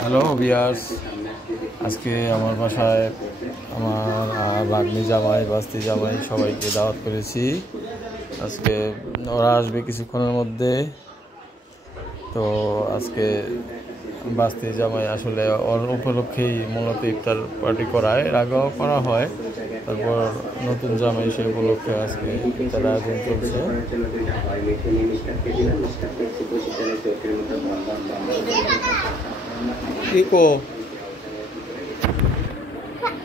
Hello viewers, আজকে আমার বাসায় আমার ভাগ্নি জামাই, বাস্তি জামাই সবাইকে দাওয়াত করেছি। আজকে ওরা আসবে কিছুক্ষণের মধ্যে। তো আজকে বাস্তি জামাই আসলে ওর উপলক্ষেই মূলত ইফতার পার্টি করায়, এর আগেও করা হয়। তারপর নতুন জামাই সে উপলক্ষে আজকে ইফতার আয়োজন চলছে। ইকো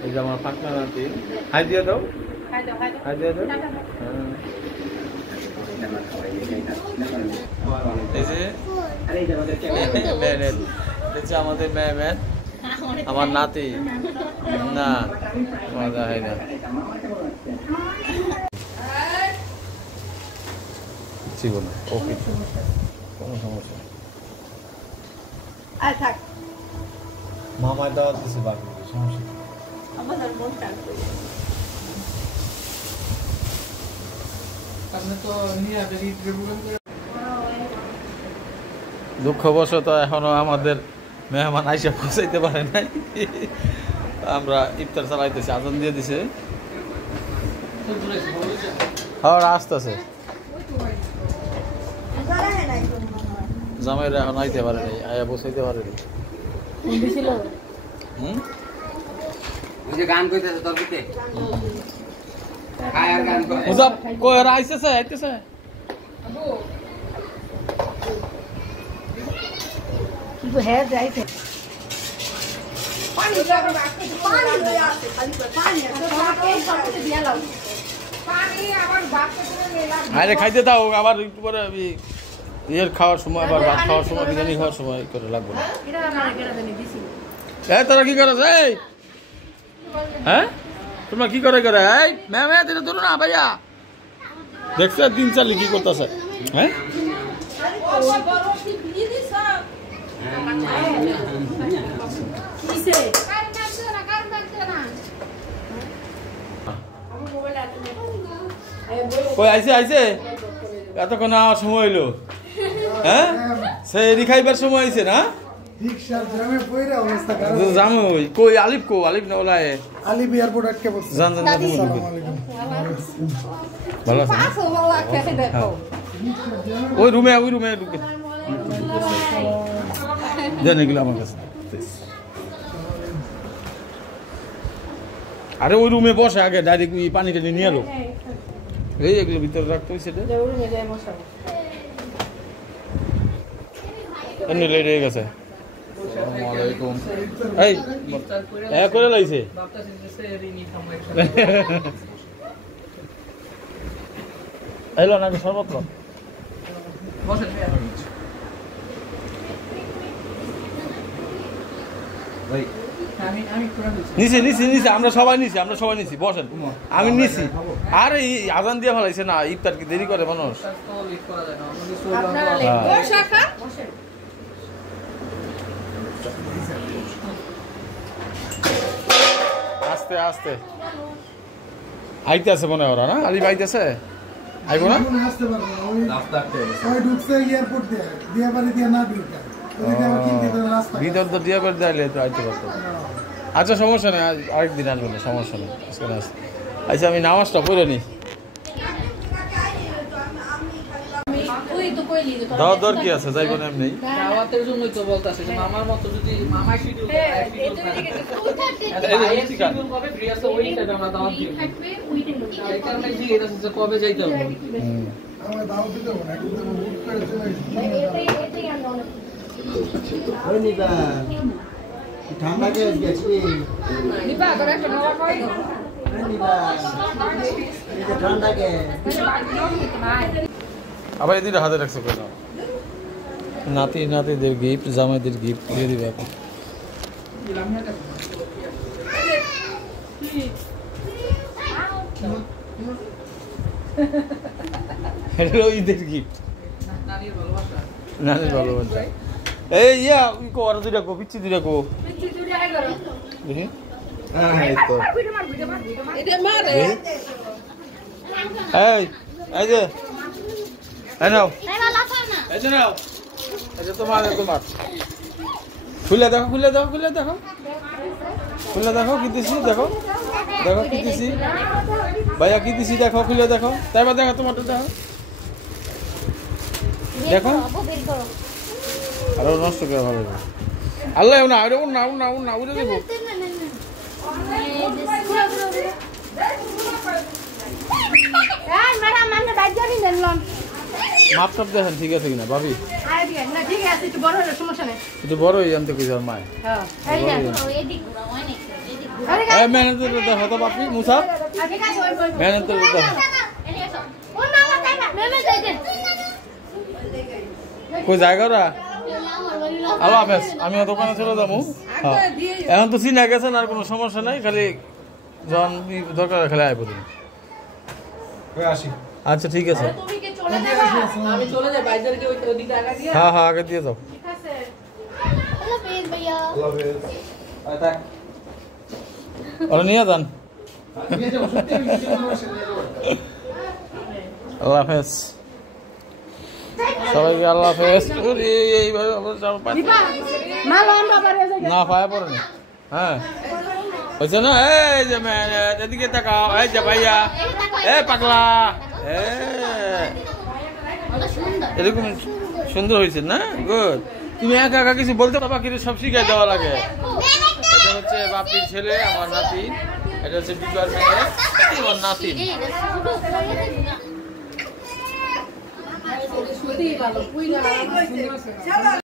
এই যে আমার পাকনা নাতি, হাই দিয়ে দাও, হাই দিয়ে দাও। এই যে মেহমেদ, দেখছি আমাদের মেহমেদ, আমার নাতি। না মজা হয় না, ছিল না, ওকে কোনো সমস্যা নেই। মামায় দাওয়াত দিছে বাকি সমস্যা নেই। দুঃখবশত এখনো আমাদের মেহমান আইসা পৌঁছাইতে পারে নাই। আমরা ইফতার চালাইতেছি, আজান দিয়ে দিছে। হ্যাঁ আসতেছে, জামাইরা এখন আইতে পারে নাই, আয়া পৌঁছাইতে পারে নাই। গান কইতেছে তোর দিতে কায়ার গান কই মুজাব কই এরা আইতেছে আইতেছে। কিন্তু হ্যাঁ যাইছে পানি লাগবে, পানি লই আসে, খালি পানি আর সবকিছু দিয়া লাও, পানি আবার ভাত করে মেলা। আরে খাইতে দাও, আবার একটু পরে ইয়ের খাওয়ার সময়, আবার ভাত খাওয়ার সময়, বিরিয়ানি খাওয়ার সময় করে লাগবে না। এটা মানে কেন জানি দিছি। এই তোরা কি করছ? এই হ্যাঁ তোমরা কি করে করে? এই ম্যাম এটা ধরো না ভাইয়া, দেখছো দিন চালি কি করতেছে? হ্যাঁ কই আইছে আইছে, এতক্ষণ আমার সময় হইলো। হ্যাঁ সে খাইবার সময় হয়েছে না? জামুই কই আলিফ কো আলিফ না ওলা আলিফ এয়ারপোর্ট আটকে পড়ছে। জান জান ভালো আছে ওই রুমে ঢুকে দেন এগুলো আমার কাছে। আরে ওই রুমে বসে আগে, ডাইরেক্ট পানি টানি নিয়ে এলো। এই এগুলো ভিতরে রাখতে হয়েছে, এমনি লেট হয়ে গেছে। এই করে লাইছে এলো না সর্বত্র। নিছি আমরা সবাই নিছি বসেন, আমি নিছি। আর এই আজান দিয়ে ফেলাইছে না, ইফতার কি দেরি করে মানুষ? আস্তে আস্তে আইতেছে মনে হয় ওরা, না আলিফ আইতেছে, আইবো না ভিতর তো দিয়ে করে দিলে তো আইতে পারতো। আচ্ছা সমস্যা নেই, আরেকদিন আসবো না, সমস্যা নেই। আচ্ছা আমি নামাজটা পড়ে নি, দর কি আছে যাইব না এমনি। দাওয়াতের জন্যই তো বলতাছে যে মামার মতো যদি মামা শিডিউল করে শিডিউল কবে ফ্রি আছে ওইটা আমরা দাওয়াত দিই থাকবে ওইটাই লোক এই কারণে জি এটা যে কবে যাইতে হবে আমরা দাওয়াত দিতে হবে না, একদম হুট করে চলে এটাই আমরা ওই নিবা ঠান্ডা কে গেছি নিবা করে একটা নওয়া কই নিবা এটা ঠান্ডা কে আবার এদিকে হাতে রাখছে কেন? নাতিদের গিফট, জামাইদের গিফট দিয়ে দিবে এখন। ঈদের গিফট, নানির ভালোবাসা। এই ইয়া ওর দুইটা কো, পিচ্ছি দুইটা কো দেখি। এই তো এই যে এই নাও, এই যে নাও, এই যে তোমার খুলে দেখো খুলে দেখো খুলে দেখো খুলে দেখো কি দিছি দেখো দেখো কি দিছি ভাইয়া কি দিছি দেখো খুলে দেখো তারপর দেখো তোমারটা দেখো দেখো আরো নষ্ট করে ভালো আল্লাহ না আরে না না না উড়ে দেবো মাপ টাপ দেখেন ঠিক আছে কিনা ভাবি একটু বড়ই আনতে কই যার মায় মেহনত দেখো তো বাপি মুসাফ মেহনত দেখো কই জায়গাটা আল্লাহ হাফেজ আমিও দোকানে চলে যাবো এখন তো চিনা গেছেন আর কোনো সমস্যা নাই খালি যখন দরকার খালি আয় পড়ুন আচ্ছা ঠিক আছে আমি চলে যাই বাইরে ওইদিকে আগা দিয়ে হ্যাঁ হ্যাঁ আগে দিয়ে যাও ওরা নিয়ে যান আল্লাহ হাফেজ সবাইকে আল্লাহ হাফেজ এইভাবে না পায়া পড়েন হ্যাঁ হয়েছে না এই যে এদিকে তাকাও এই যে ভাইয়া এ পাগলা এরকম সুন্দর হয়েছে না গুড তুমি একা একা কিছু বলতে পারবা কিন্তু সব শিখাই দেওয়া লাগে এটা হচ্ছে বাপির ছেলে আমার নাতি এটা হচ্ছে বিবার মেয়ে আমার নাতি ভালো